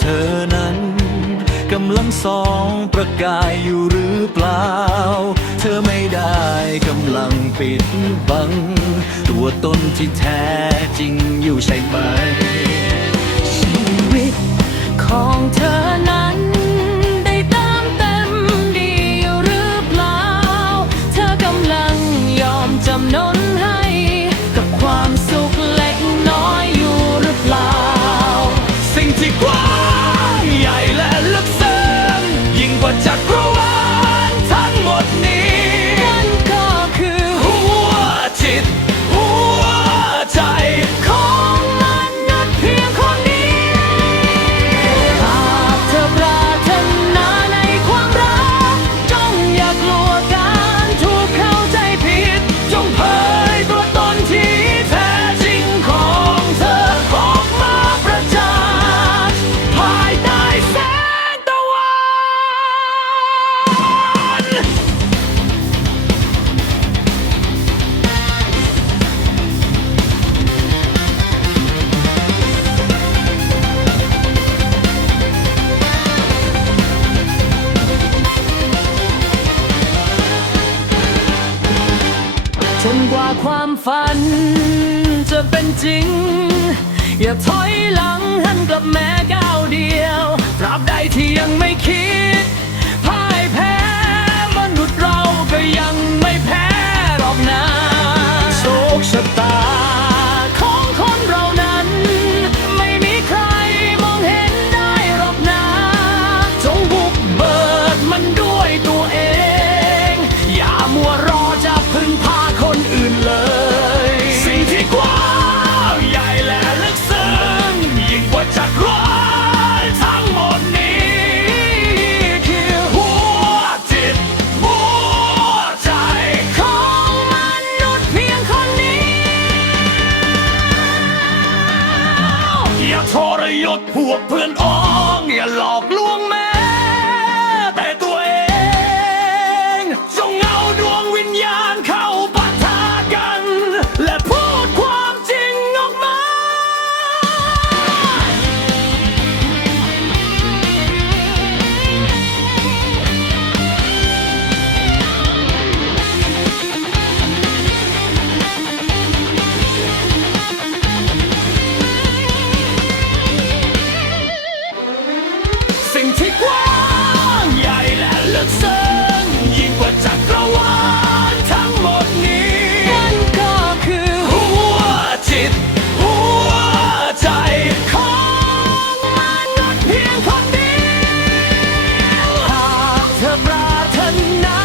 เธอนั้นกำลังส่องประกายอยู่หรือเปล่า เธอไม่ได้กำลังปิดบัง ตัวตนที่แท้จริงอยู่ใช่ไหม ชีวิตของเธอนั้น จนกว่าความฝัน จะเป็นจริง อย่าถอยหลังหันกลับแม้ก้าวเดียวตราบใดที่ยังไม่คิด พวกเพื่อนอ๋อ one night.